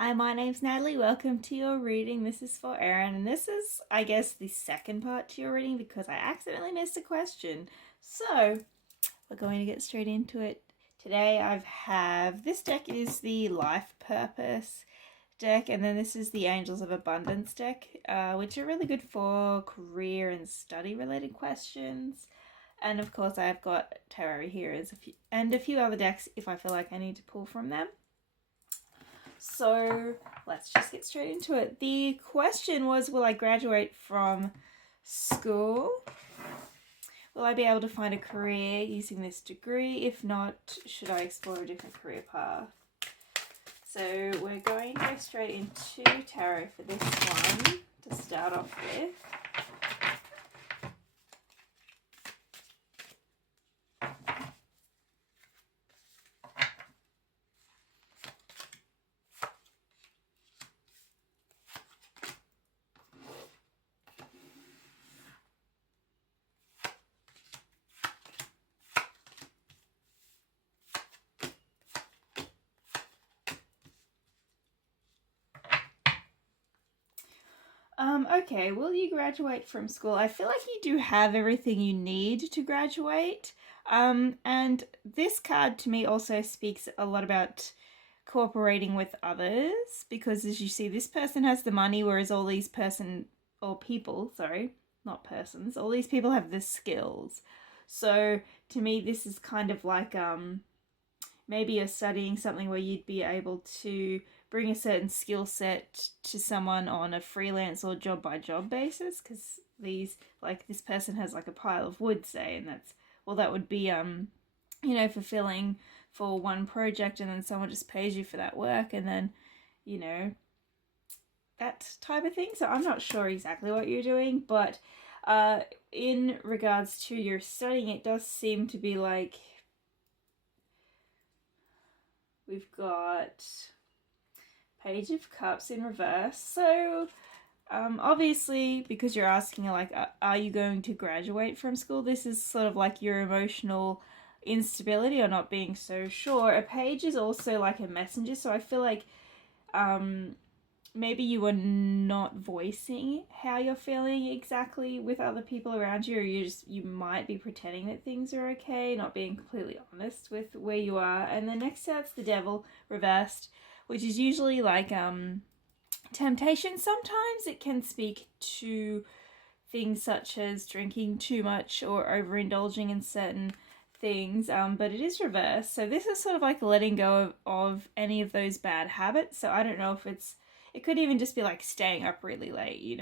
Hi, my name's Natalie. Welcome to your reading. This is for Erin, and this is, I guess, the second part to your reading because I accidentally missed a question. So, we're going to get straight into it. Today I have this deck is the Life Purpose deck, and then this is the Angels of Abundance deck, which are really good for career and study related questions. And of course, I've got Tarot Heroes and a few other decks if I feel like I need to pull from them. So let's just get straight into it. The question was, will I graduate from school? Will I be able to find a career using this degree? If not, should I explore a different career path? So we're going to go straight into tarot for this one to start off with. Okay, will you graduate from school? I feel like you do have everything you need to graduate. And this card to me also speaks a lot about cooperating with others because as you see, this person has the money, whereas all these people, sorry, not persons, all these people have the skills. So to me, this is kind of like maybe you're studying something where you'd be able to bring a certain skill set to someone on a freelance or job by job basis, because this person has like a pile of wood, say, and that would be fulfilling for one project, and then someone just pays you for that work, and then that type of thing. So I'm not sure exactly what you're doing, but in regards to your studying, it does seem to be like we've got Page of Cups in reverse. So obviously, because you're asking like, are you going to graduate from school? This is sort of like your emotional instability or not being so sure. A page is also like a messenger, so I feel like maybe you are not voicing how you're feeling exactly with other people around you, or you might be pretending that things are okay, not being completely honest with where you are. And then next to that's the Devil reversed, which is usually like temptation. Sometimes it can speak to things such as drinking too much or overindulging in certain things, but it is reversed. So this is sort of like letting go of any of those bad habits. So I don't know if it could even just be like staying up really late,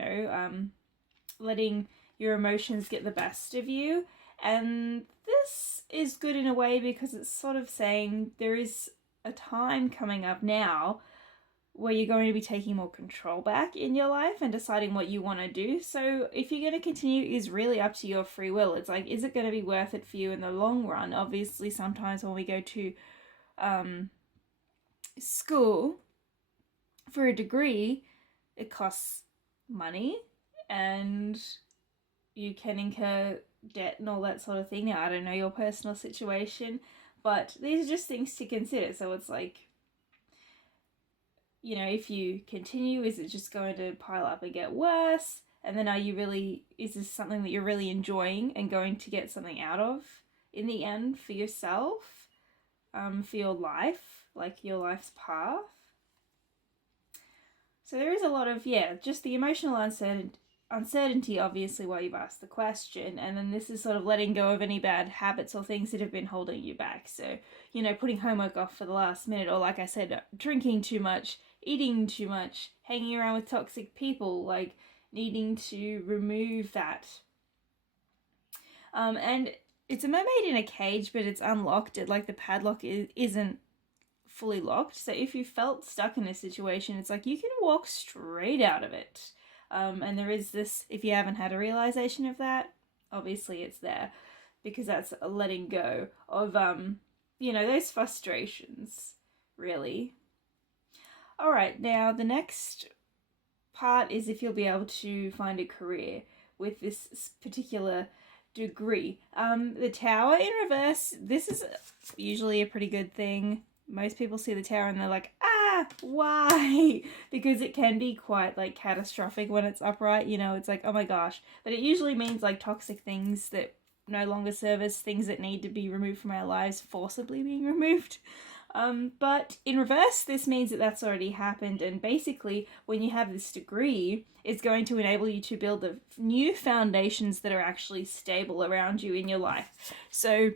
letting your emotions get the best of you. And this is good in a way because it's sort of saying there is a time coming up now where you're going to be taking more control back in your life and deciding what you want to do. So if you're going to continue is really up to your free will. It's like, is it going to be worth it for you in the long run? Obviously, sometimes when we go to school for a degree, it costs money and you can incur debt and all that sort of thing. Now, I don't know your personal situation, but these are just things to consider. So it's like, if you continue, is it just going to pile up and get worse? And then is this something that you're really enjoying and going to get something out of in the end for yourself, for your life, like your life's path? So there is a lot of, just the emotional uncertainty, obviously, why you've asked the question. And then this is sort of letting go of any bad habits or things that have been holding you back. So, putting homework off for the last minute, or like I said, drinking too much, eating too much, hanging around with toxic people, like needing to remove that. And it's a mermaid in a cage, but it's unlocked. Like the padlock isn't fully locked. So if you felt stuck in a situation, it's like you can walk straight out of it. And there is this, if you haven't had a realization of that, obviously it's there because that's a letting go of, those frustrations, really. All right, now the next part is if you'll be able to find a career with this particular degree. The Tower in reverse, this is usually a pretty good thing. Most people see the Tower and they're like, why? Because it can be quite like catastrophic when it's upright, you know, it's like, oh my gosh. But it usually means like toxic things that no longer serve us, things that need to be removed from our lives forcibly being removed. But in reverse, this means that that's already happened, and basically when you have this degree, it's going to enable you to build the new foundations that are actually stable around you in your life. So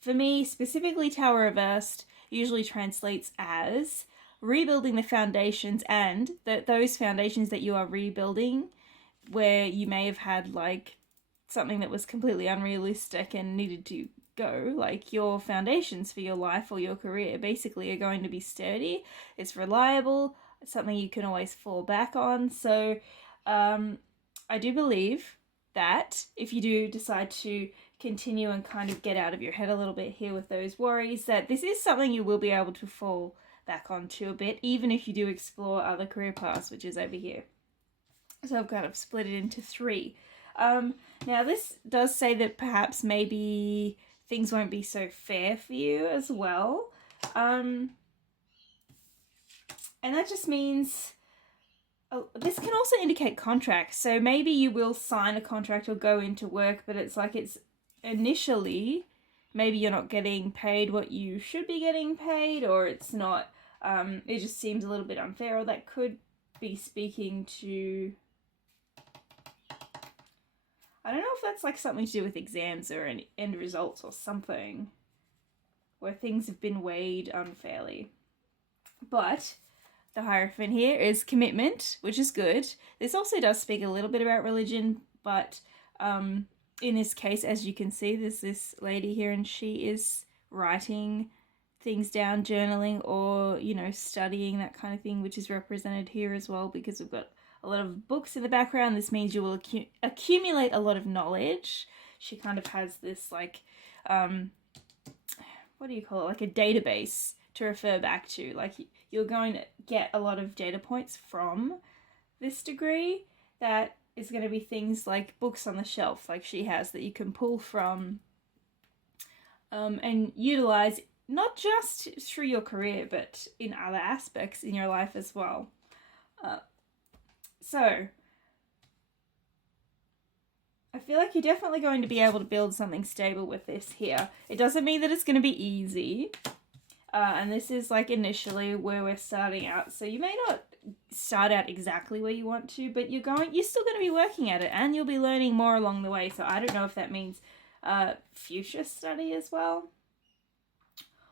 for me, specifically Tower Reversed usually translates as rebuilding the foundations, and that those foundations that you are rebuilding, where you may have had like something that was completely unrealistic and needed to go, like your foundations for your life or your career basically are going to be sturdy, it's reliable, it's something you can always fall back on. So I do believe that if you do decide to continue and kind of get out of your head a little bit here with those worries, that this is something you will be able to fall back onto a bit, even if you do explore other career paths, which is over here. So I've kind of split it into 3. Now this does say that perhaps maybe things won't be so fair for you as well. And that just means, this can also indicate contracts. So maybe you will sign a contract or go into work, but it's like it's initially, maybe you're not getting paid what you should be getting paid, or it's not, it just seems a little bit unfair, or that could be speaking to, I don't know if that's like something to do with exams or end results or something, where things have been weighed unfairly. But the Hierophant here is commitment, which is good. This also does speak a little bit about religion, but in this case, as you can see, there's this lady here and she is writing things down, journaling, or, you know, studying, that kind of thing, which is represented here as well, because we've got a lot of books in the background. This means you will accumulate a lot of knowledge. She kind of has this like, what do you call it? Like a database to refer back to. Like you're going to get a lot of data points from this degree that is going to be things like books on the shelf, like she has, that you can pull from and utilize, not just through your career, but in other aspects in your life as well. So, I feel like you're definitely going to be able to build something stable with this here. It doesn't mean that it's going to be easy. And this is like initially where we're starting out. So you may not start out exactly where you want to, but you're still going to be working at it, and you'll be learning more along the way. So I don't know if that means future study as well,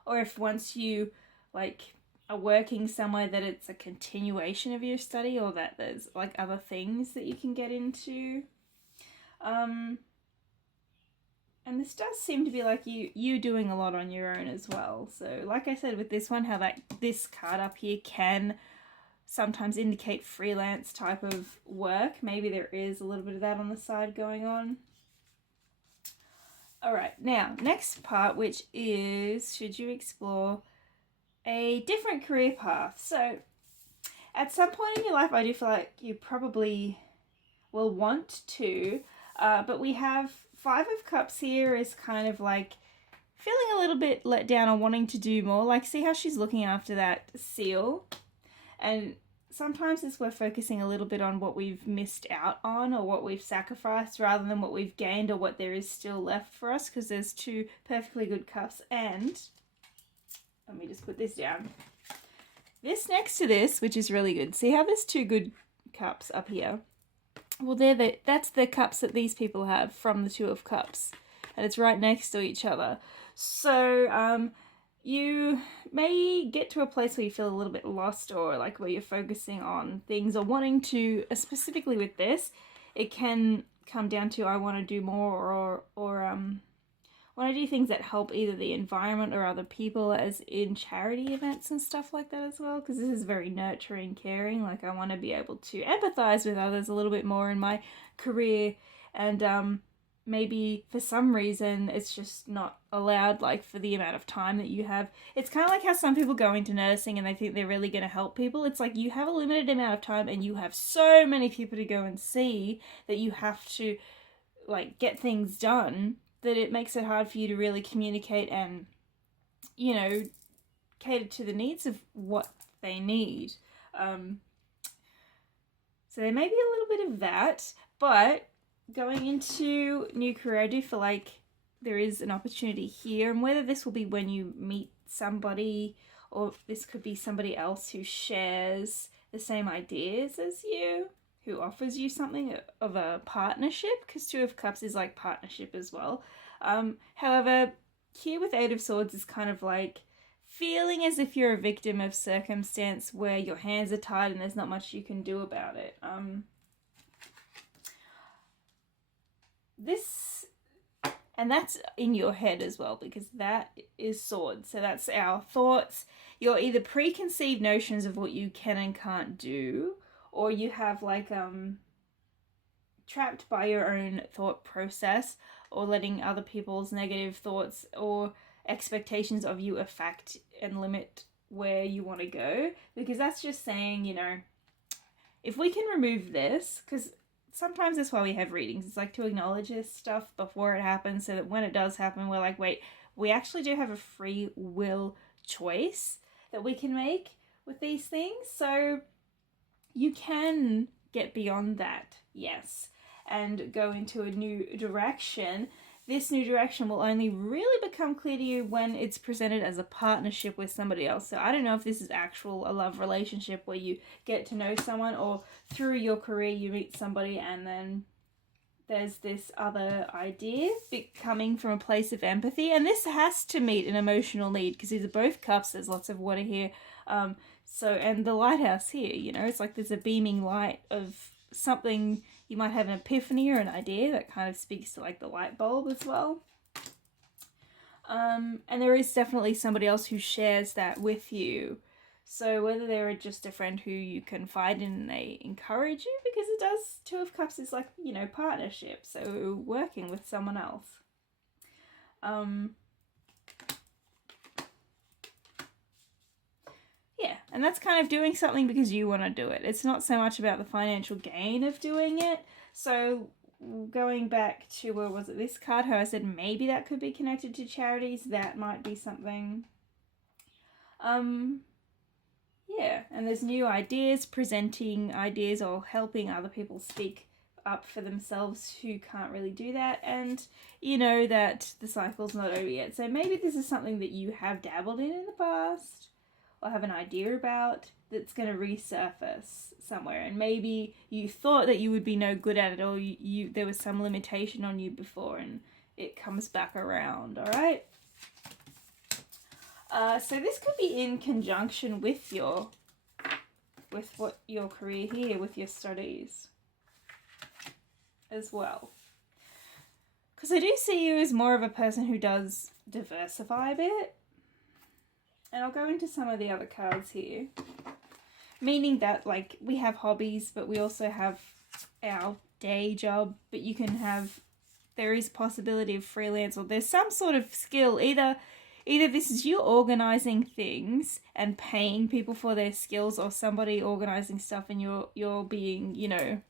or if once you like are working somewhere that it's a continuation of your study, or that there's like other things that you can get into. And this does seem to be like you doing a lot on your own as well. So like I said with this one, how this card up here can sometimes indicate freelance type of work. Maybe there is a little bit of that on the side going on. All right, now next part, which is, should you explore a different career path? So at some point in your life, I do feel like you probably will want to, but we have 5 of Cups here is kind of like feeling a little bit let down on wanting to do more. Like, see how she's looking after that seal? And sometimes it's we're focusing a little bit on what we've missed out on or what we've sacrificed rather than what we've gained or what there is still left for us, because there's 2 perfectly good cups. And let me just put this down. This next to this, which is really good. See how there's 2 good cups up here? Well, that's the cups that these people have from the 2 of Cups. And it's right next to each other. So, you may get to a place where you feel a little bit lost, or like where you're focusing on things or wanting to, specifically with this, it can come down to I want to do more or want to do things that help either the environment or other people, as in charity events and stuff like that as well, because this is very nurturing, caring. Like I want to be able to empathize with others a little bit more in my career, and maybe for some reason it's just not allowed, like for the amount of time that you have. It's kind of like how some people go into nursing and they think they're really going to help people. It's like you have a limited amount of time and you have so many people to go and see that you have to like get things done, that it makes it hard for you to really communicate and, you know, cater to the needs of what they need. So there may be a little bit of that, but going into new career, I do feel like there is an opportunity here, and whether this will be when you meet somebody, or this could be somebody else who shares the same ideas as you, who offers you something of a partnership, because Two of Cups is like partnership as well. However, here with Eight of Swords is kind of like feeling as if you're a victim of circumstance where your hands are tied and there's not much you can do about it. And that's in your head as well, because that is swords. So that's our thoughts. Your either preconceived notions of what you can and can't do, or you have like trapped by your own thought process, or letting other people's negative thoughts or expectations of you affect and limit where you want to go. Because that's just saying, you know, if we can remove this, because sometimes that's why we have readings. It's like to acknowledge this stuff before it happens, so that when it does happen, we're like, wait, we actually do have a free will choice that we can make with these things. So you can get beyond that, yes, and go into a new direction. This new direction will only really become clear to you when it's presented as a partnership with somebody else. So I don't know if this is a love relationship where you get to know someone, or through your career you meet somebody and then there's this other idea coming from a place of empathy. And this has to meet an emotional need, because these are both cups. There's lots of water here. And the lighthouse here, you know, it's like there's a beaming light of something. You might have an epiphany or an idea that kind of speaks to like the light bulb as well. And there is definitely somebody else who shares that with you. So whether they're just a friend who you confide in and they encourage you, because it does, Two of Cups is like, you know, partnership. So working with someone else. Yeah, and that's kind of doing something because you want to do it. It's not so much about the financial gain of doing it. So going back to, where was it, this card, how I said maybe that could be connected to charities, that might be something. Yeah, and there's new ideas, presenting ideas or helping other people speak up for themselves who can't really do that, and you know that the cycle's not over yet. So maybe this is something that you have dabbled in the past, or have an idea about, that's going to resurface somewhere, and maybe you thought that you would be no good at it, or you there was some limitation on you before, and it comes back around. All right. So this could be in conjunction with your career here, with your studies as well, because I do see you as more of a person who does diversify a bit. And I'll go into some of the other cards here. Meaning that, like, we have hobbies, but we also have our day job. But you can have, there is possibility of freelance, or there's some sort of skill. Either this is you organizing things and paying people for their skills, or somebody organizing stuff and you're being, you know,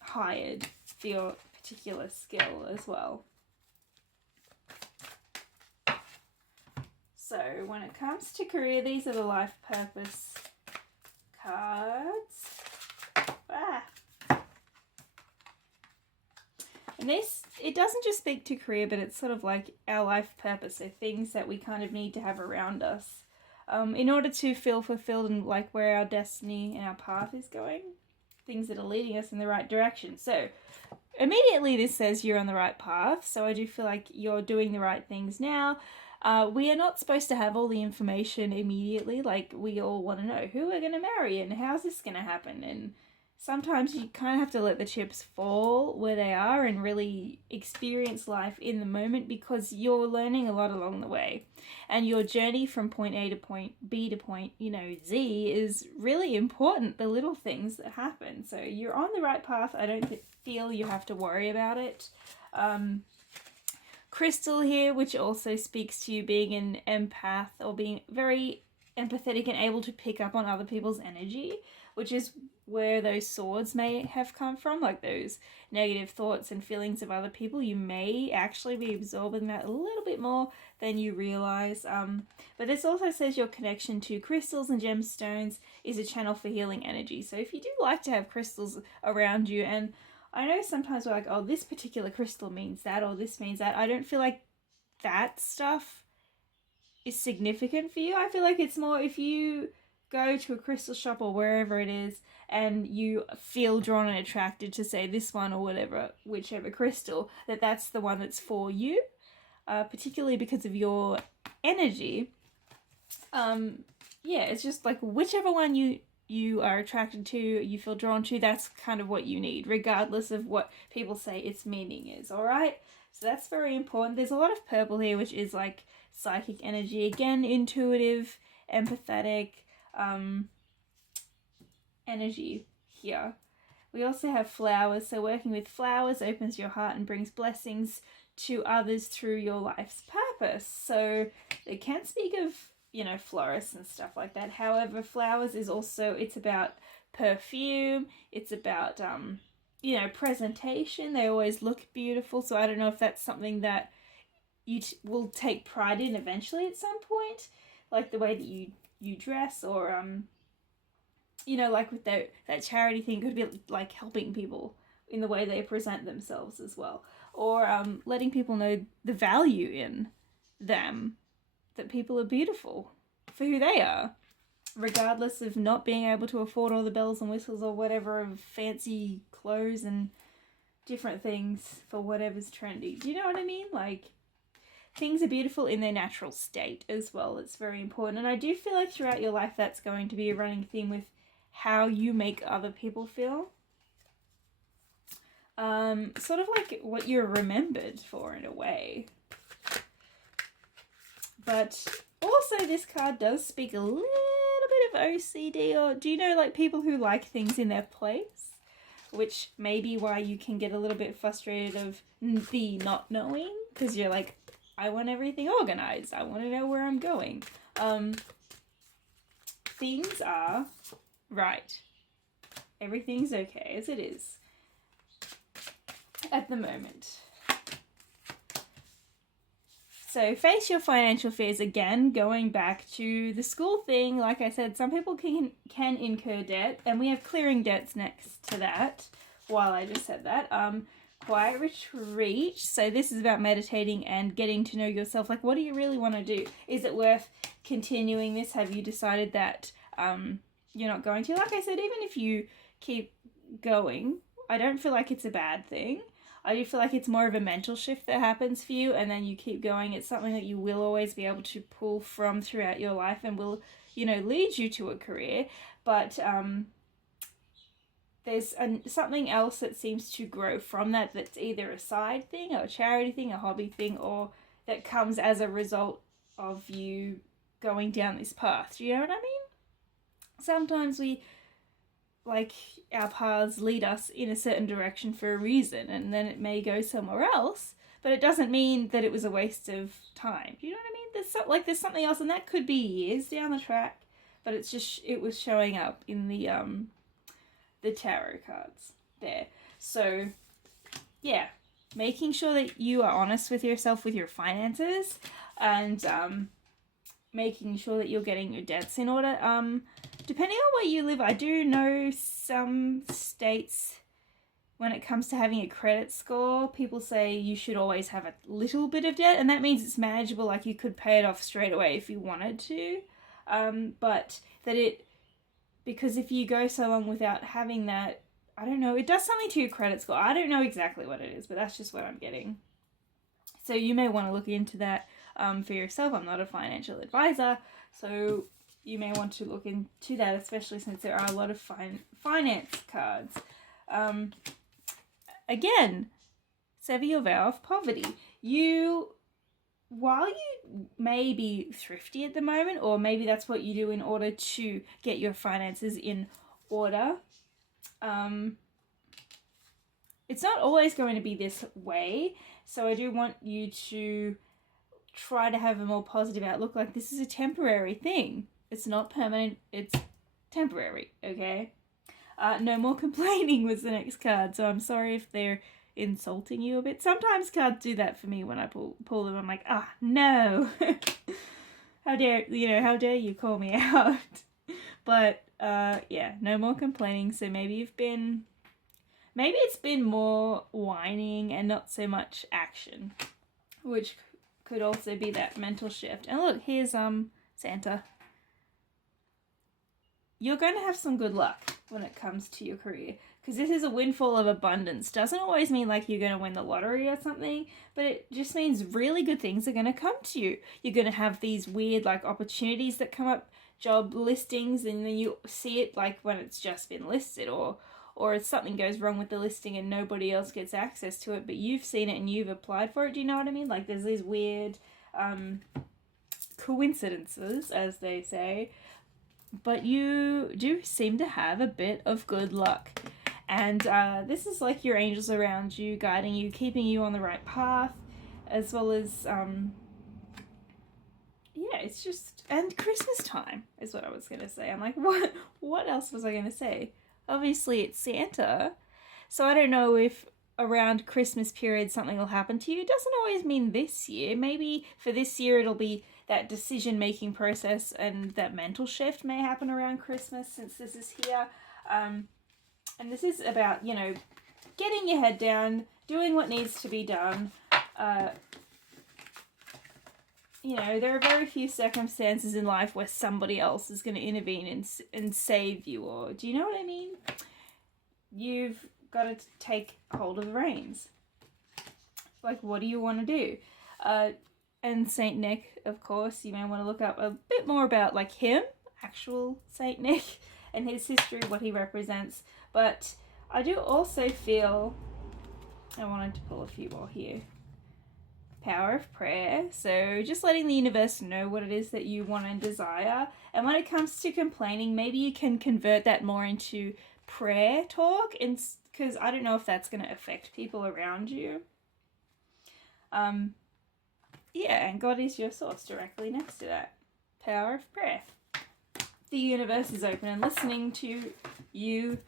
hired for your particular skill as well. So when it comes to career, these are the life purpose cards. And this, it doesn't just speak to career, but it's sort of like our life purpose. So things that we kind of need to have around us in order to feel fulfilled, and like where our destiny and our path is going. Things that are leading us in the right direction. So immediately this says you're on the right path. So I do feel like you're doing the right things now. We are not supposed to have all the information immediately. Like, we all want to know who we're going to marry and how's this going to happen. And sometimes you kind of have to let the chips fall where they are and really experience life in the moment, because you're learning a lot along the way. And your journey from point A to point B to point, you know, Z is really important, the little things that happen. So you're on the right path. I don't feel you have to worry about it. Crystal here, which also speaks to you being an empath, or being very empathetic and able to pick up on other people's energy, which is where those swords may have come from, like those negative thoughts and feelings of other people. You may actually be absorbing that a little bit more than you realize. But this also says your connection to crystals and gemstones is a channel for healing energy. So if you do like to have crystals around you, and I know sometimes we're like, oh, this particular crystal means that, or this means that, I don't feel like that stuff is significant for you. I feel like it's more if you go to a crystal shop or wherever it is and you feel drawn and attracted to, say, this one or whatever, whichever crystal, that's the one that's for you, particularly because of your energy. Yeah, it's just like whichever one you are attracted to, you feel drawn to, that's kind of what you need, regardless of what people say its meaning is, all right? So that's very important. There's a lot of purple here, which is like psychic energy. Again, intuitive, empathetic, energy here. We also have flowers. So working with flowers opens your heart and brings blessings to others through your life's purpose. So they can speak of, florists and stuff like that. However, flowers is also, it's about perfume. It's about, presentation. They always look beautiful. So I don't know if that's something that you will take pride in eventually at some point, like the way that you dress, or like with that charity thing, could be like helping people in the way they present themselves as well, or letting people know the value in them, that people are beautiful for who they are, regardless of not being able to afford all the bells and whistles or whatever of fancy clothes and different things for whatever's trendy. Do you know what I mean? Like, things are beautiful in their natural state as well. It's very important. And I do feel like throughout your life that's going to be a running theme with how you make other people feel. Sort of like what you're remembered for in a way. But also this card does speak a little bit of OCD, or do you know, like people who like things in their place? Which may be why you can get a little bit frustrated of the not knowing, because you're like, I want everything organized. I want to know where I'm going. Things are right. Everything's okay as it is at the moment. So face your financial fears again, going back to the school thing. Like I said, some people can incur debt, and we have clearing debts next to that, while I just said that. Quiet retreat. So this is about meditating and getting to know yourself. Like, what do you really want to do? Is it worth continuing this? Have you decided that you're not going to? Like I said, even if you keep going, I don't feel like it's a bad thing. I do feel like it's more of a mental shift that happens for you, and then you keep going. It's something that you will always be able to pull from throughout your life and will, lead you to a career. But there's something else that seems to grow from that, that's either a side thing or a charity thing, a hobby thing, or that comes as a result of you going down this path. Do you know what I mean? Sometimes our paths lead us in a certain direction for a reason, and then it may go somewhere else, but it doesn't mean that it was a waste of time. Do you know what I mean? There's something else, and that could be years down the track, but it was showing up in the tarot cards there. So yeah, making sure that you are honest with yourself with your finances, and making sure that you're getting your debts in order. Depending on where you live, I do know some states, when it comes to having a credit score, people say you should always have a little bit of debt, and that means it's manageable, like you could pay it off straight away if you wanted to. But because if you go so long without having that, I don't know, it does something to your credit score. I don't know exactly what it is, but that's just what I'm getting. So you may want to look into that for yourself. I'm not a financial advisor, so you may want to look into that, especially since there are a lot of finance cards. Again, sever your vow of poverty. While you may be thrifty at the moment, or maybe that's what you do in order to get your finances in order, it's not always going to be this way. So I do want you to try to have a more positive outlook. Like, this is a temporary thing. It's not permanent. It's temporary, okay? No more complaining was the next card. So I'm sorry if they're insulting you a bit. Sometimes cards do that for me when I pull them. I'm like, no. How dare you call me out? But yeah, no more complaining. So maybe it's been more whining and not so much action, which could also be that mental shift. And look, here's Santa. You're going to have some good luck when it comes to your career, because this is a windfall of abundance. Doesn't always mean like you're going to win the lottery or something, but it just means really good things are going to come to you. You're going to have these weird like opportunities that come up, job listings, and then you see it like when it's just been listed, or if something goes wrong with the listing and nobody else gets access to it, but you've seen it and you've applied for it. Do you know what I mean? Like there's these weird coincidences, as they say, but you do seem to have a bit of good luck. And this is like your angels around you, guiding you, keeping you on the right path, as well as, yeah, it's just, and Christmas time is what I was going to say. I'm like, what else was I going to say? Obviously, it's Santa, so I don't know if around Christmas period something will happen to you. It doesn't always mean this year. Maybe for this year it'll be that decision-making process, and that mental shift may happen around Christmas, since this is here. And this is about, getting your head down, doing what needs to be done. There are very few circumstances in life where somebody else is going to intervene and save you, or do you know what I mean? You've got to take hold of the reins. Like, what do you want to do? And Saint Nick, of course, you may want to look up a bit more about like him, actual Saint Nick, and his history, what he represents. But I do also feel, I wanted to pull a few more here. Power of prayer. So just letting the universe know what it is that you want and desire. And when it comes to complaining, maybe you can convert that more into prayer talk, because I don't know if that's going to affect people around you. Yeah, and God is your source directly next to that. Power of prayer. The universe is open and listening to you.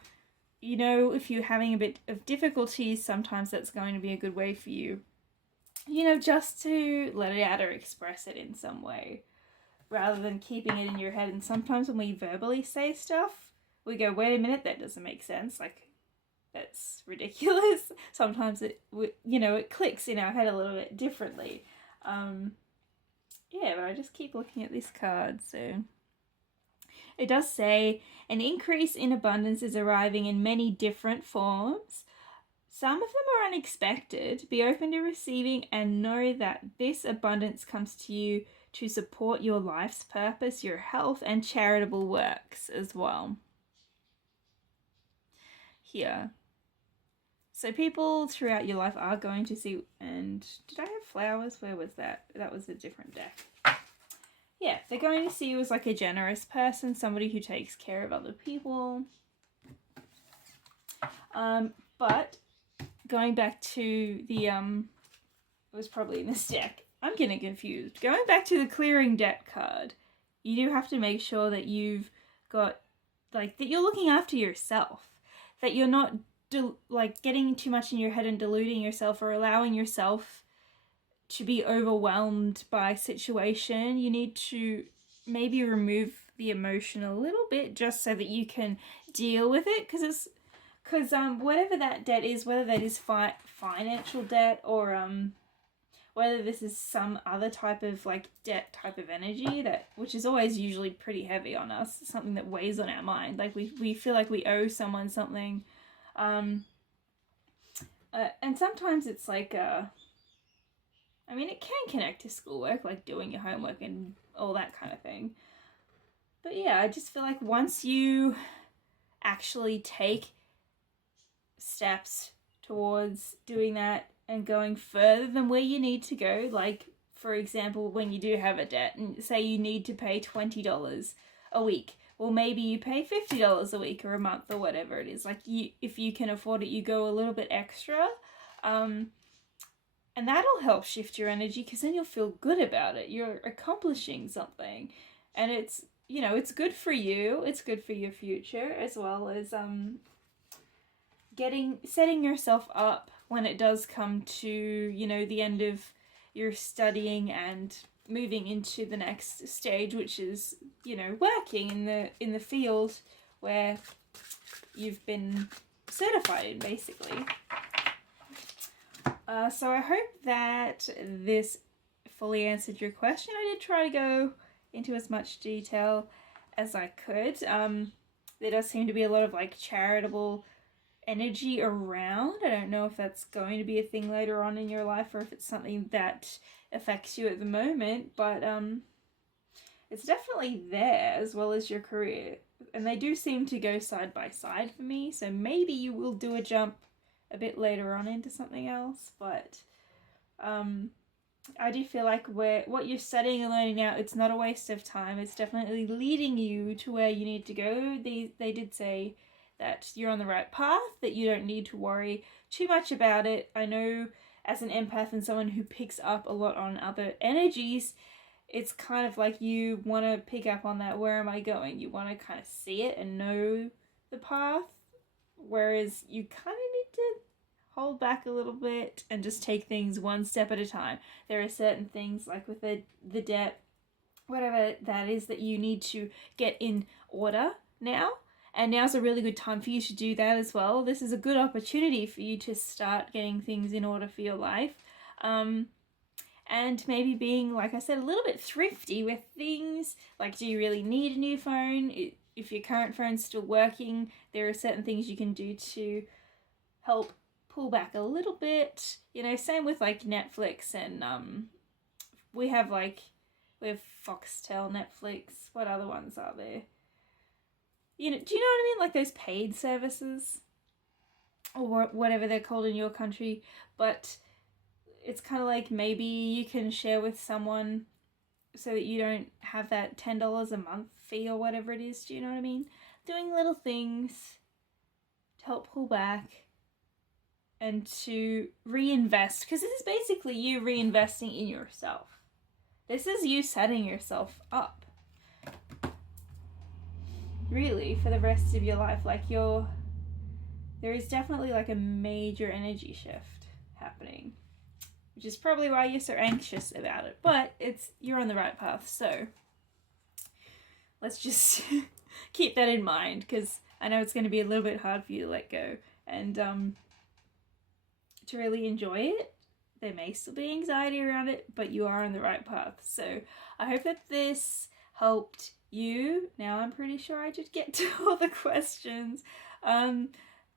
If you're having a bit of difficulties, sometimes that's going to be a good way for you, just to let it out or express it in some way, rather than keeping it in your head. And sometimes when we verbally say stuff, we go, wait a minute, that doesn't make sense. Like, that's ridiculous. Sometimes it clicks in our head a little bit differently. Yeah, but I just keep looking at this card. So it does say an increase in abundance is arriving in many different forms. Some of them are unexpected. Be open to receiving and know that this abundance comes to you to support your life's purpose, your health, and charitable works as well. Here. So people throughout your life are going to see, and did I have flowers? Where was that? That was a different deck. Yeah, they're going to see you as like a generous person, somebody who takes care of other people. But going back to the, it was probably in this deck. I'm getting confused. Going back to the clearing debt card, you do have to make sure that you've got, like, that you're looking after yourself. That you're not, getting too much in your head and deluding yourself, or allowing yourself to be overwhelmed by a situation. You need to maybe remove the emotion a little bit, just so that you can deal with it, because whatever that debt is, whether that is financial debt, or whether this is some other type of like debt type of energy, which is always usually pretty heavy on us, something that weighs on our mind, like we feel like we owe someone something, and sometimes it's like it can connect to schoolwork, like doing your homework and all that kind of thing. But yeah, I just feel like once you actually take steps towards doing that and going further than where you need to go, like for example, when you do have a debt and say you need to pay $20 a week, well, maybe you pay $50 a week or a month or whatever it is. Like, if you can afford it, you go a little bit extra, and that'll help shift your energy, because then you'll feel good about it. You're accomplishing something, and it's you know, it's good for you, it's good for your future, as well as setting yourself up when it does come to, you know, the end of your studying and moving into the next stage, which is, you know, working in the field where you've been certified in, basically. So I hope that this fully answered your question. I did try to go into as much detail as I could. There does seem to be a lot of like charitable energy around. I don't know if that's going to be a thing later on in your life or if it's something that affects you at the moment, but it's definitely there, as well as your career, and they do seem to go side by side for me. So maybe you will do a jump a bit later on into something else, but I do feel like what you're studying and learning now, it's not a waste of time. It's definitely leading you to where you need to go. They did say that you're on the right path, that you don't need to worry too much about it. I know as an empath and someone who picks up a lot on other energies, it's kind of like you want to pick up on that, where am I going? You want to kind of see it and know the path, whereas you kind of need to hold back a little bit and just take things one step at a time. There are certain things, like with the debt, whatever that is, that you need to get in order now. And now's a really good time for you to do that as well. This is a good opportunity for you to start getting things in order for your life. And maybe being, like I said, a little bit thrifty with things. Like, do you really need a new phone? If your current phone's still working, there are certain things you can do to help pull back a little bit. You know, same with like Netflix, and we have Foxtel, Netflix. What other ones are there? You know, do you know what I mean? Like those paid services, or whatever they're called in your country. But it's kind of like, maybe you can share with someone so that you don't have that $10 a month fee or whatever it is. Do you know what I mean? Doing little things to help pull back and to reinvest, because this is basically you reinvesting in yourself. This is you setting yourself up, really, for the rest of your life. Like, there is definitely like a major energy shift happening, which is probably why you're so anxious about it, but you're on the right path. So let's just keep that in mind, because I know it's going to be a little bit hard for you to let go and to really enjoy it. There may still be anxiety around it, but you are on the right path. So I hope that this helped you. Now I'm pretty sure I did get to all the questions.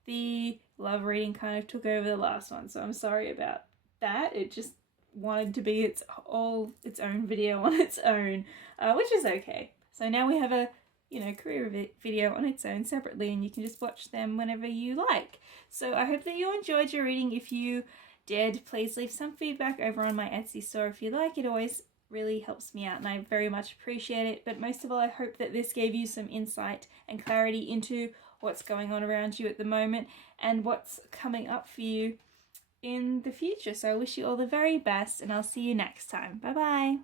The love reading kind of took over the last one, so I'm sorry about that. It just wanted to be its own video on its own, which is okay. So now we have a career video on its own separately, and you can just watch them whenever you like. So I hope that you enjoyed your reading. If you did, please leave some feedback over on my Etsy store if you like. It always really helps me out and I very much appreciate it. But most of all, I hope that this gave you some insight and clarity into what's going on around you at the moment and what's coming up for you in the future. So I wish you all the very best, and I'll see you next time. Bye bye.